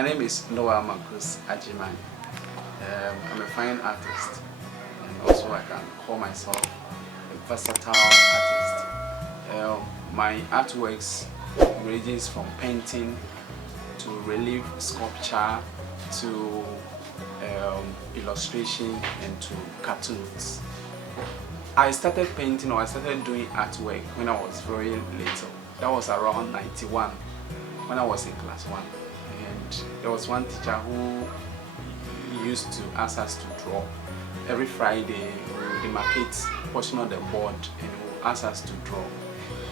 My name is Agyemang. I'm a fine artist, and also I can call myself a versatile artist. My artworks ranges from painting to relief sculpture to illustration and to cartoons. I started painting, or I started doing artwork when I was very little. That was around 91 when I was in class 1. And there was one teacher who used to ask us to draw. Every Friday we would demarcate a portion of the board and he would ask us to draw.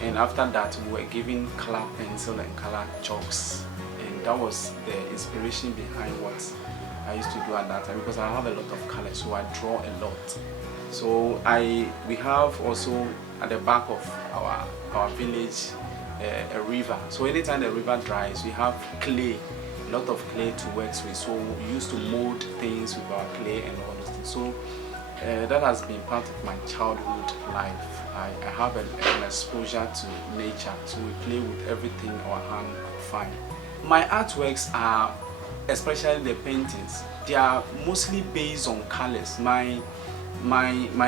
And after that we were given color pencil and color chalks. And that was the inspiration behind what I used to do at that time, because I have a lot of colors, so I draw a lot. So we have also at the back of our village a river. So anytime the river dries, we have clay, a lot of clay to work with. So we used to mold things with our clay and all those things. So that has been part of my childhood life. I have an exposure to nature, so we play with everything our hand could find. My artworks are, especially the paintings, they are mostly based on colors. My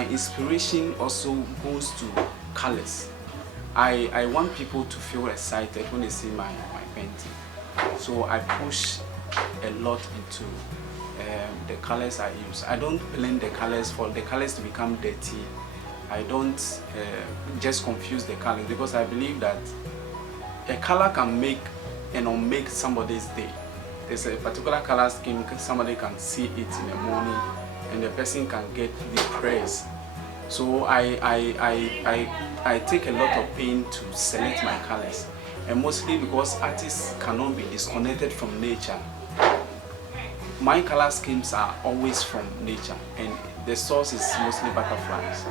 inspiration also goes to colors. I want people to feel excited when they see my painting. So I push a lot into the colors I use. I don't blend the colors for the colors to become dirty. I don't just confuse the colors, because I believe that a color can make and unmake somebody's day. There's a particular color scheme, somebody can see it in the morning and the person can get depressed. So I take a lot of pain to select my colors, and mostly because artists cannot be disconnected from nature. My color schemes are always from nature, and the source is mostly butterflies.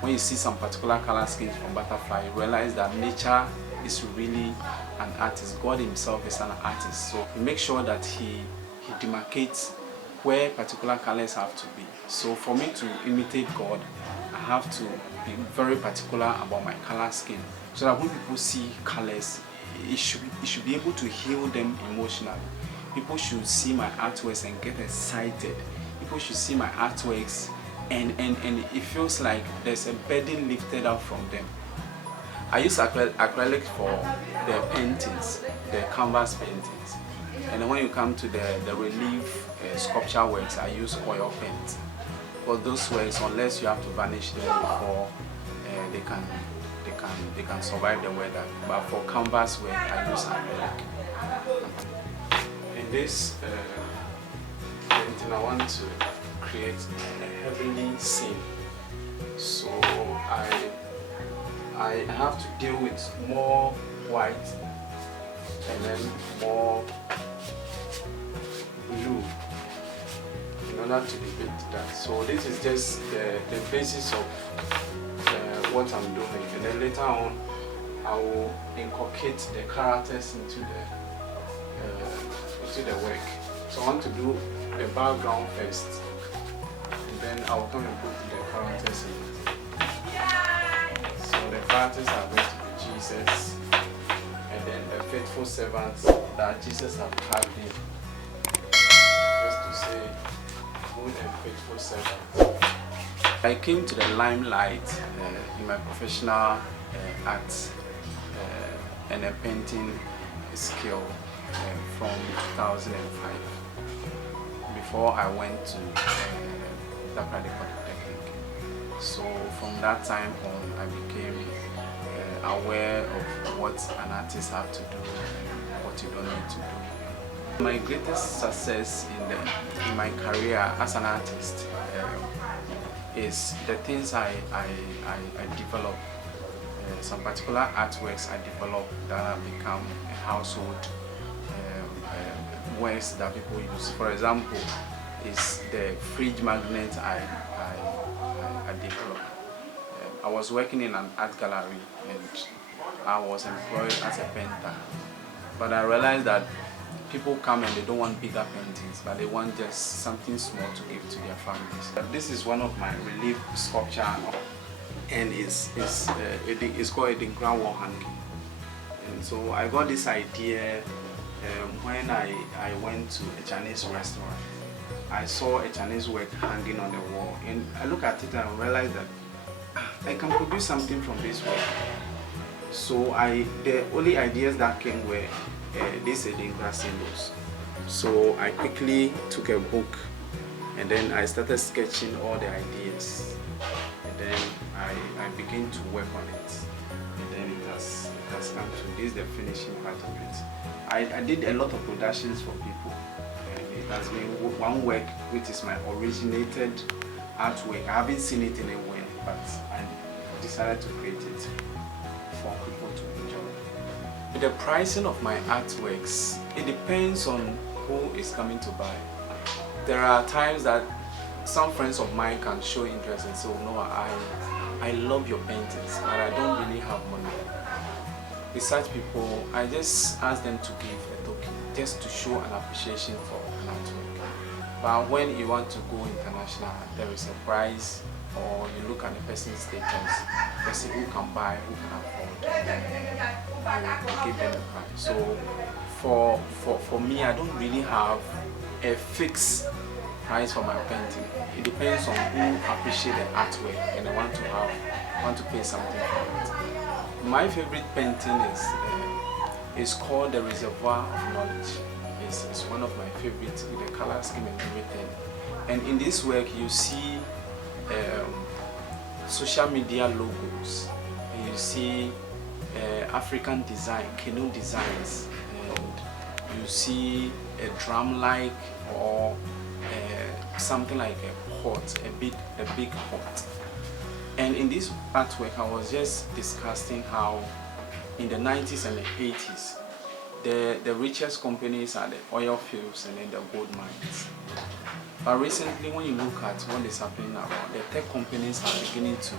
When you see some particular color schemes from butterfly, you realize that nature is really an artist. God himself is an artist, so he makes sure that he demarcates where particular colors have to be. So for me to imitate God, I have to be very particular about my color scheme, so that when people see colors, it should be able to heal them emotionally. People should see my artworks and get excited. People should see my artworks and it feels like there's a burden lifted up from them. I use acrylic for the paintings, the canvas paintings. And then when you come to the relief sculpture works, I use oil paint. For those works, unless you have to varnish them before they can survive the weather. But for canvas work, I use acrylic. In this painting, I want to create a heavenly scene. So I have to deal with more white and then more blue in order to depict that. So this is just the basis of what I'm doing, and then later on I will inculcate the characters into the work. So I want to do the background first, and then I will come and put the characters in it. So the characters are going to be Jesus, and then the faithful servants that Jesus has tagged in, just to say good and faithful servant. I came to the limelight in my professional art and a painting skill from 2005, before I went to Dakar Polytechnic. So from that time on, I became aware of what an artist has to do and what you don't need to do. My greatest success in my career as an artist is the things I develop. Some particular artworks I develop that have become a household works that people use. For example, is the fridge magnet I developed. I was working in an art gallery and I was employed as a painter, but I realized that people come and they don't want bigger paintings, but they want just something small to give to their families. This is one of my relief sculpture, and it's called a Dinkra wall hanging. And so I got this idea when I went to a Chinese restaurant, I saw a Chinese work hanging on the wall, and I looked at it and I realized that I can produce something from this work. So the only ideas that came were these Edinburgh symbols. So I quickly took a book and then I started sketching all the ideas, and then I began to work on it, and then it has come to this, the finishing part of it. I did a lot of productions for people, and it has been one work which is my originated artwork. I haven't seen it anywhere, but I decided to create it for people to enjoy. The pricing of my artworks, it depends on who is coming to buy. There are times that some friends of mine can show interest and say, oh, no, I love your paintings, but I don't really have money. With such people, I just ask them to give a token, just to show an appreciation for an artwork. But when you want to go international, there is a price, or you look at the person's status, person who can buy, who can afford, and then you give them a price. So for me, I don't really have a fixed price for my painting. It depends on who appreciate the artwork and I want to pay something for it. My favorite painting is called The Reservoir of Knowledge. It's one of my favorites with the color scheme and everything. And in this work you see social media logos, and you see African design, canoe designs, and you see a drum-like or something like a pot, a big pot. And in this artwork, I was just discussing how in the 90s and the 80s, the richest companies are the oil fields and then the gold mines. But recently, when you look at what is happening now, the tech companies are beginning to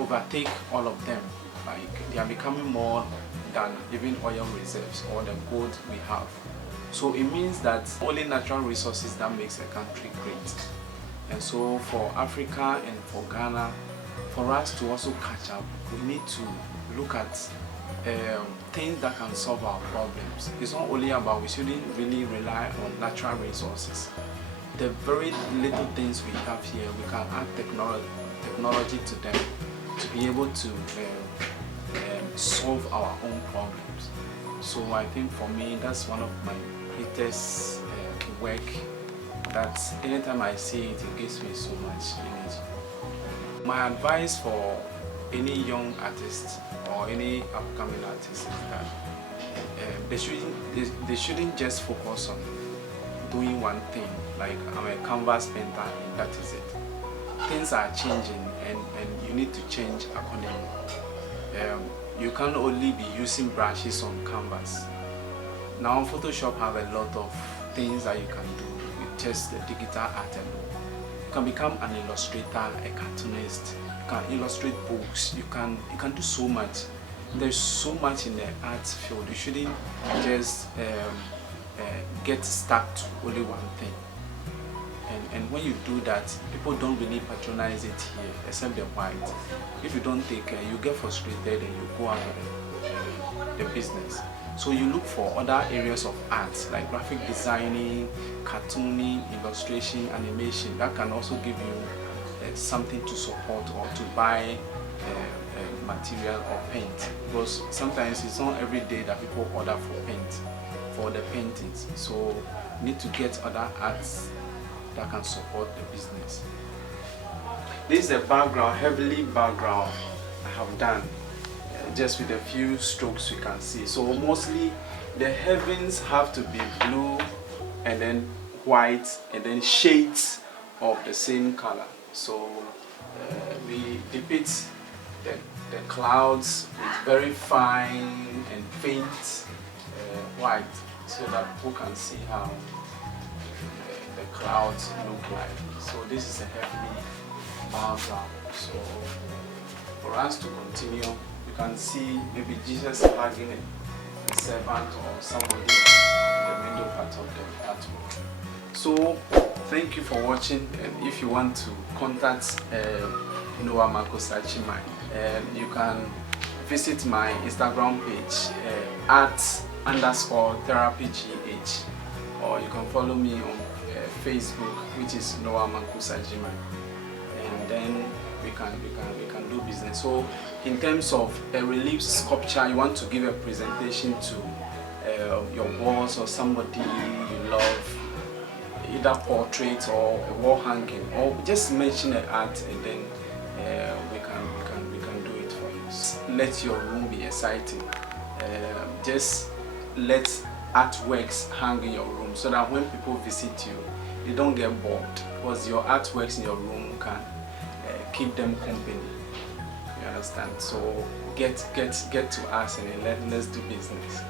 overtake all of them. Like they are becoming more than even oil reserves or the gold we have. So it means that only natural resources that makes a country great. And so for Africa and for Ghana, for us to also catch up, we need to look at things that can solve our problems. It's not only about, we shouldn't really rely on natural resources. The very little things we have here, we can add technology to them to be able to solve our own problems. So I think for me, that's one of my greatest work, that anytime I see it, it gives me so much energy. My advice for any young artist or any upcoming artist is that they shouldn't just focus on doing one thing, like I'm a canvas painter and that is it. Things are changing and you need to change accordingly. You can't only be using brushes on canvas. Now Photoshop have a lot of things that you can do with just the digital art alone. You can become an illustrator, a cartoonist, you can illustrate books, you can do so much. There's so much in the art field. You shouldn't just get stuck to only one thing. And when you do that, people don't really patronize it here, except the white. If you don't take care, you get frustrated and you go out of the business. So you look for other areas of art, like graphic designing, cartooning, illustration, animation, that can also give you something to support or to buy material or paint. Because sometimes it's not every day that people order for paint, for the paintings. So you need to get other arts that can support the business. This is the background, heavily background I have done, just with a few strokes you can see. So mostly the heavens have to be blue and then white and then shades of the same color. So we depict the clouds with very fine and faint white, so that people can see how the clouds look like. So this is a heavily background. So for us to continue, you can see maybe Jesus hugging a servant or somebody in the middle part of the artwork. So thank you for watching, and if you want to contact Noah Marcus Agyemang, you can visit my Instagram page at _therapygh, or you can follow me on Facebook, which is Agyemang, and then we can do business. So in terms of a relief sculpture, you want to give a presentation to your boss or somebody you love, either portrait or a wall hanging, or just mention an art, and then we can do it for you. Let your room be exciting. Just let artworks hang in your room so that when people visit you, they don't get bored, because your artworks in your room can keep them company. You understand? So get to us and let's do business.